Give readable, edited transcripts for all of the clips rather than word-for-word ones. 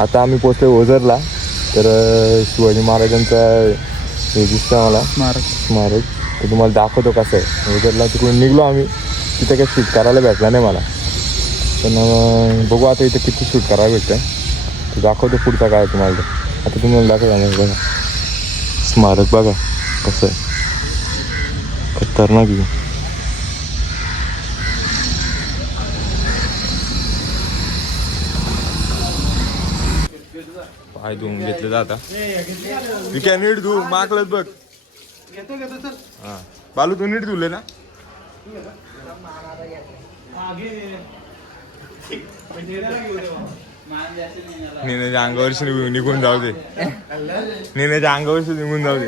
आता आम्ही पोचलो ओझरला. तर शिवाजी महाराजांचा हे दिसतं मला स्मारक. तर तुम्हाला दाखवतो कसं आहे. ओझरला तिकडून निघलो आम्ही. तिथं काही शूट करायला भेटला नाही मला. पण बघू आता इथं किती शूट करायला भेटतं. तर दाखवतो पुढचा काय तुम्हाला. आता तुम्हाला दाखवतो बघा स्मारक बघा कसं आहे. खतरनाक आहे. पाय धुवून घेतले जाता. मी काय नीट धुवू माकलच बघ. हा बालू तू नीट धुले ना. नेण्याच्या अंगावरशी निघून जाऊ दे. नेण्याच्या अंगावरशी निघून जाऊ दे.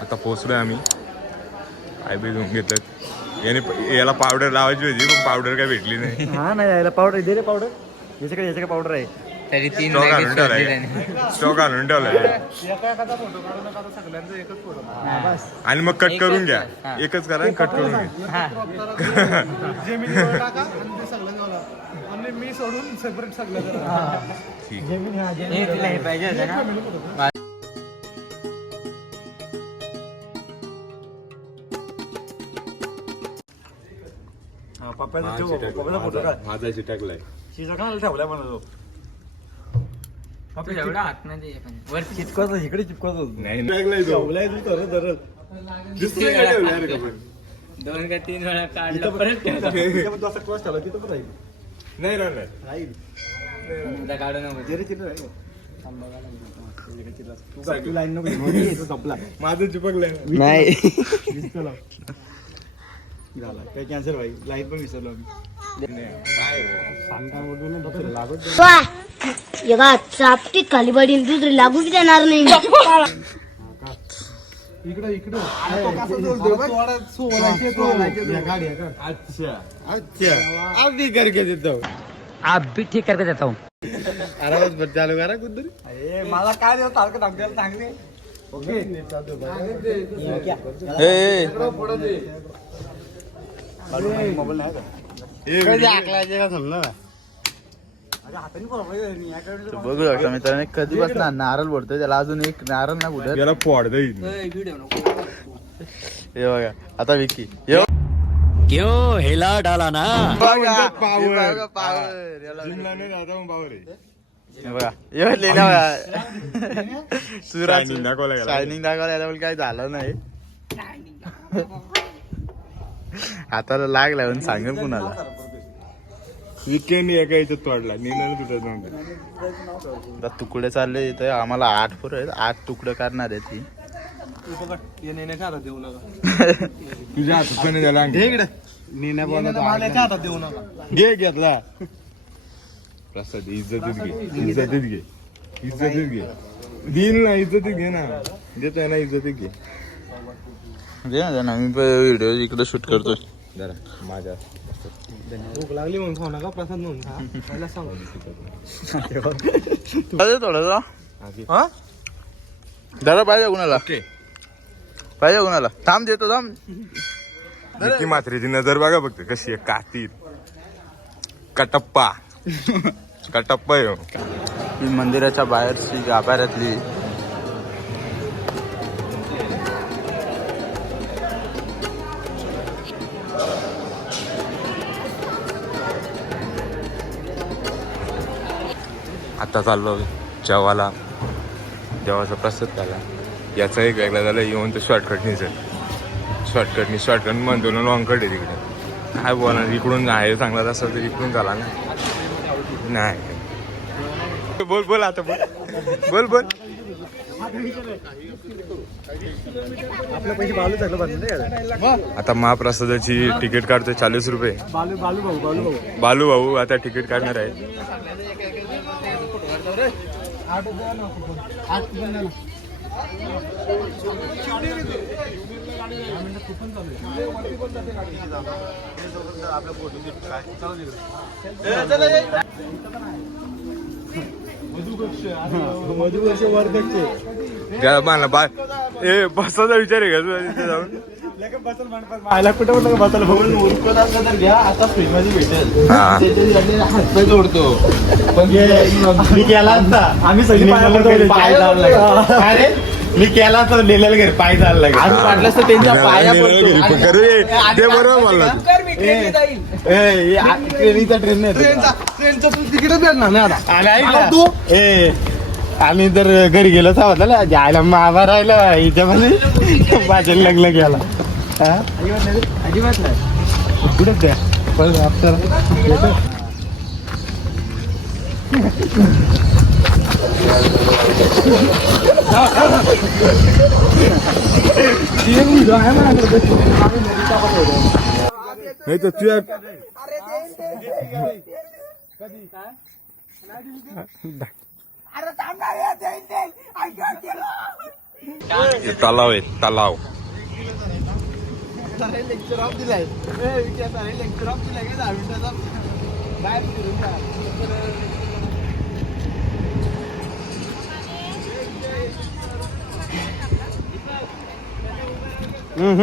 आता पोचलोय आम्ही. पाय बी धुवून घेतलं. याला पावडर लावायची होती पण पावडर काय भेटली नाही. हा नाही यायला पावडर दे रे. पावडर याच्याकडे पावडर आहे. तरी 3 स्टॉक आणून ठेवलाय. आणि मग कट करून घ्या. एकच करा कट करून घ्या. मी सोडून सेपरेट सगळं पाहिजे ना. पप्पाचा फोटो का माझा चिटकलाय. शिजाखाला ठेवलाय म्हणतो. एवढा आतमध्ये वरती चिपकवतो इकडे चिपकवतो. नाही ठेवलाय तू धरत दुसरं काय ठेवलं का पण. 2 का 3 वेळा काढला परत ठेवला. तू असं क्रॉस ठेवला तिथं पण राहील. नाही राहणार. आता काढू नको. जरी चित्र राहील. तू लाईन नको संपला. माझं चिपकलंय नाही. झाला काय कॅन्सर भाई. लाईन पण विसरलो आम्ही. चापटीत खाली पडीन दुसरी लागू की देणार नाही. इकडं इकडं अच्छा अच्छा अगदी करके देतो. आप भी ठीक करके देता हूँ. आरामात चालू करा कुठतरी. मला काय देऊ सारखं धमक्याला सांगते. ओके मोबाईल नाही का बघू शकता मित्रांनो कधी बसणार नारळ बोलतोय त्याला अजून एक नारळ ना कुठे याला फोड देईल. हे बघा आता विकी क्यों हिला डाला ना. शायनिंग दाखवला याला पण काही झालं नाही. हाताला लागला म्हणून सांगेल कुणाला. विकेंड एका याच्यात तोडला. निघालं तुझ्या आता तुकडे चालले इथे आम्हाला 8 पोरं आहेत. 8 तुकडे करणार आहे ती. तुझ्या हातात पण त्याला हातात देऊ नका. घे घेतला. प्रसाद इज्जतीत घे. इज्जतीत घे. इज्जतीत घे. दिन ना इज्जतीत घे ना. देतोय ना इज्जतीत घे. दे ना त्यांना. मी व्हिडिओ इकडे शूट करतोय जरा माझ्या भूक लागली म्हणून खाऊ नका. प्रसाद म्हणून खा. पहिला सांग थोडं दादा पाहिजे कुणाला. पाहिजे कुणाला. थांब देतो थांब. ती मात्रेची नजर बघा बघते कशी आहे. कातील कटप्पा कटप्पा आहे. ही मंदिराच्या बाहेरची गाभाऱ्यातली आता चाललो जेवाला. जेवाचा प्रसाद झाला. याचा एक वेगळा झाला. येऊन तर शॉर्टकटनीच आहे. शॉर्टकट म्हणतो ना लॉंगकट आहे तिकडे. काय बोला इकडून आहे चांगला रस्ता तर इकडून झाला ना. नाही बोल बोल आता बोल बोल. आपल्या पैसे बालू चांगलं बांधलं. आता महाप्रसादाची तिकीट काढतोय 40 रुपये. बालू भाऊ आता तिकीट काढणार आहे. मला बसाचा विचार आहे का तुझा तिथे जाऊन. पाहायला कुठे कुठं बसायला बघून उरकत असलं तर घ्या आता फ्री मध्ये भेटेल हा. त्याच्यासाठी हात जोडतो पण मी केला असता आम्ही सगळी पाय जायला अरे मी केला तर लिहिलेलं घरी पाय जायला लागेल आम्ही वाटलं तर त्यांच्या पाया पडतो ते बरोबर बोलला ट्रेनचा ट्रेनचा तू तिकीटच भेटणार नाही आता आणि ऐक ना, तू आम्ही जर घरी गेलो तर जायला मावा राहिला हिच्यामध्ये माझ्या लग्न केला अजिबात नाही कुठंच द्या पण नाही तर तुझ्या तलाव आहे तलाव लेक्चर ऑफ दिलाय लेक्चर ऑफ दिलाय का 10 मिनिटाचा बाहेर फिरून जा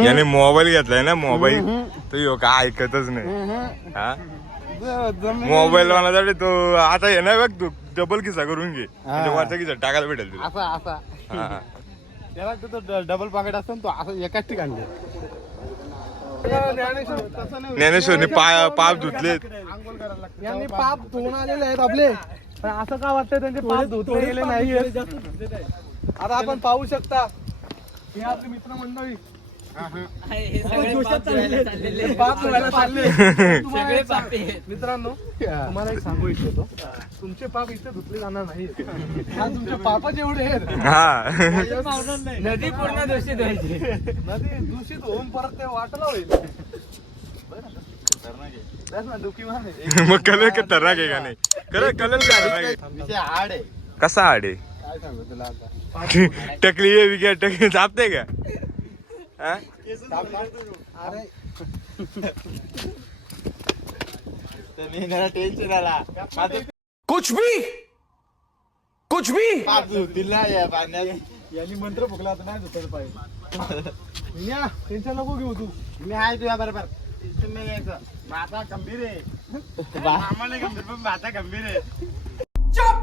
याने मोबाईल घेतलाय ना मोबाईल तो यो काय ऐकतच नाही हा मोबाईल वाला तो आता ये ना बघ तू डबल किस्सा करून घे वरचा किस्सा टाकायला भेटेल तुला असा असा हा. त्याला तो डबल पॉकेट असतो ना तो असं एकाच ठिकाणी ज्ञानेश्वरने पाप धुतले यांनी पाप धुवून आलेले आहेत आपले पण असं का वाटतंय त्यांचे पाप धुतले गेले नाही आता आपण पाहू शकता हे आपले मित्र मंडळी पाप धुवायला चालले मित्रांनो तुम्हाला एक सांगू इच्छितो तुमचे पाप इथे धुतले जाणार नाही हा तुमचे पापच एवढे आहेत हा नदी पूर्ण दूषित व्हायची नदी दूषित होऊन परत ते वाटला होईल मग कलर का तर्राक आहे का नाही कलर विषय हार्ड आहे कसा आडे काय सांगू तुला आता टकली आहे विक्या टकली जापते का हा? अरे टेन्शन आला कुछ भी दिला या पाण्यात यांनी मंत्र फुकला आता नाही दुसरं पाहिजे टेन्शन नको घेऊ तू मी आहे तुझ्या बरोबर टेन्शन नाही घ्यायचं माझा गंभीर आहे आम्हाला गंभीर पण माझा गंभीर आहे चुप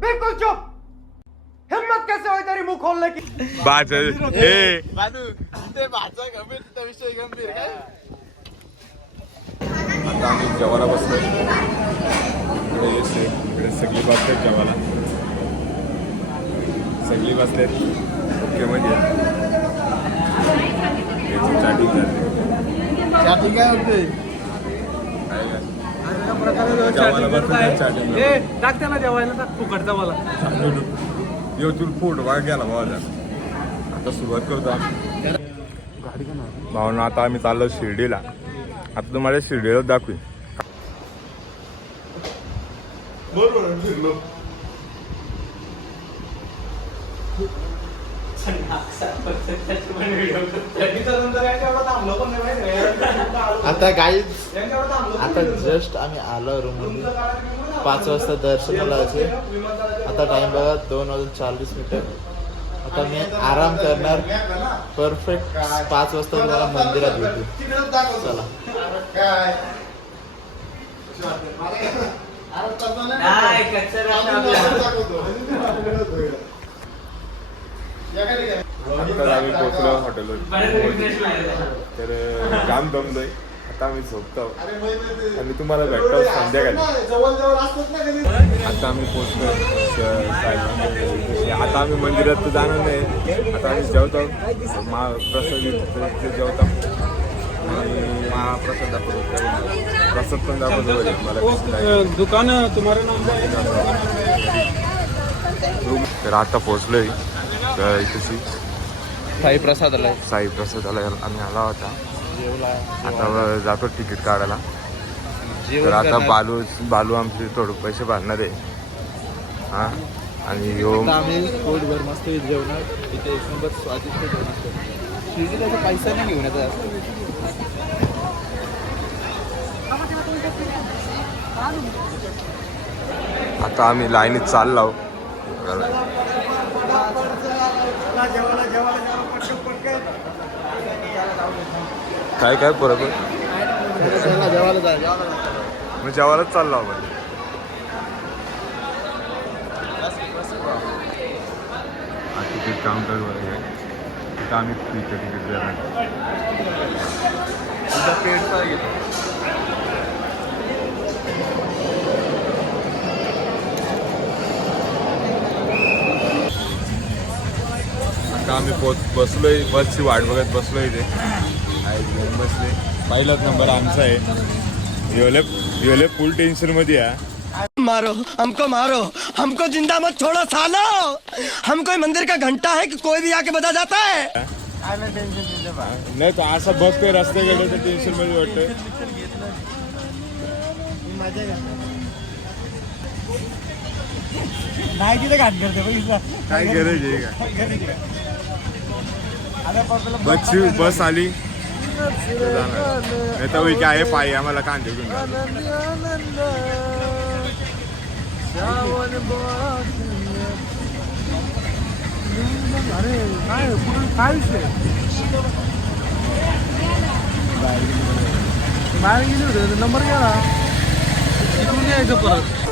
बिल्कुल चुप हिम्मत कैसे हो तेरी मुंह खोलने की बाज हे बाजू ते माझा गंभीर तिचा विषय गंभीर काय आता आम्ही जेवायला बसलो इकडे सगळी बसलेत जेवायला सगळी बसलेत ओके म्हणजे चॅटिंग झाली काय होते जेवायला बसले चॅटिंग टाक त्याला जेवायला टाक फुकटचा मला यो तुला फोटो बघा गेला भावाचा आता सुरुवात करतो आम्ही भावना आता आम्ही चाललो शिर्डीला आता तुम्हाला शिर्डीला दाखवी आता गाईज आता जस्ट आम्ही आलो रूम मध्ये 5 वाजता दर्शनाला जायचे आता टाइम बघा 2:40 आता मी आराम करणार परफेक्ट 5 वाजता तुम्हाला मंदिरात भेटू चला आम्ही पोचलो हॉटेलवर तर जाम दमलोय आता आम्ही झोपतो आणि तुम्हाला भेटतो संध्याकाळी आता आम्ही पोचलो आता आम्ही मंदिरात तर जाणार नाही आता आम्ही जेवतो महाप्रसाद जेवतो आणि महाप्रसाद दाखवतो प्रसाद पण दाखवतो मला दुकान तुम्हारा नाम तर आता पोचलोय इथेशी साई प्रसादाला साई प्रसादाला आम्ही आला होता आता जातो तिकीट काढायला तर आता बालू आमचे थोडं पैसे भरणार आहे हा आणि आम्ही पोटभर मस्त जेवणार तिथे एक नंबर स्वादिष्ट जेवण त्याचा पैसा नाही घेऊन येतात आता आम्ही लाईनीत चाललो काय काय बरोबर जेवायला जाय मग जेवायलाच चाललो आपण. तिकीट काउंटरवर आहे तिथं आम्ही फ्रीचं तिकीट देणार. पेडचा घेतो. आता आम्ही बसलोय बसची वाट बघत बसलोय इथे बसले. पहिलाच नंबर आमचा आहे. योले फुल टेन्शन मध्ये आहे. मारो हमको जिंदा मत छोड़ो सालो, हम कोई मंदिर का घंटा है कि कोई भी आके बजा जाता है. नाही तर असं बघतोय रस्ते गेले तर टेन्शन मध्ये वाटतंय. नाही तिथे घाट करते काय गरज आहे का? बस आली नाही तर काय आहे पायी आम्हाला कांदे घेऊन काय विषय बाहेर गेले होते नंबर घ्या ना. यायचं परत